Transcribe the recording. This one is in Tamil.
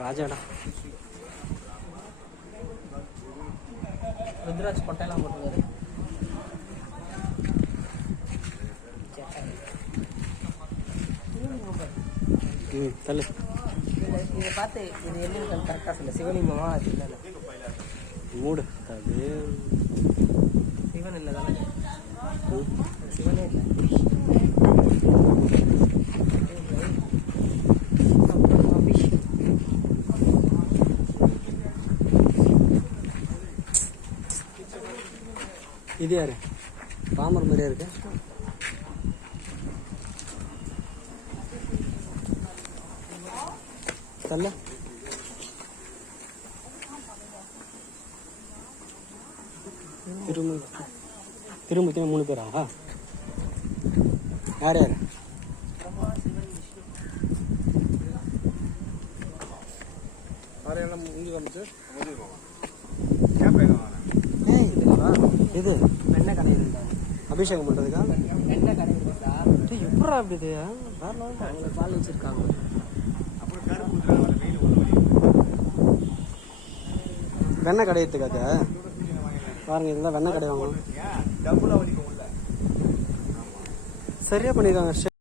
ராஜாடா ருத்ராஜ் பட்டையெல்லாம் போட்டுருக்காரு. தள்ளு இதை பார்த்து இது என்ன கரெக்டாக சொல்ல. சிவலிங்கமா அது இல்லை மூடு அது சிவன் இல்லை தானே. சிவனே இல்லை. இது யாரு ராமர் மாதிரியா இருக்கு. தல்ல திரும்ப திரும்ப 3 பேரா? யார் யார்? இது வெண்ணெய் கடை அபிஷேகம் பண்றதுக்கா? வெண்ணெய் கடை எப்படா அப்படி இது பால் வச்சிருக்காங்க. வெண்ணெய் கடையத்துக்காக பாருங்க. இதெல்லாம் வெண்ணெய் கடை வாங்கணும். சரியா பண்ணிருக்காங்க.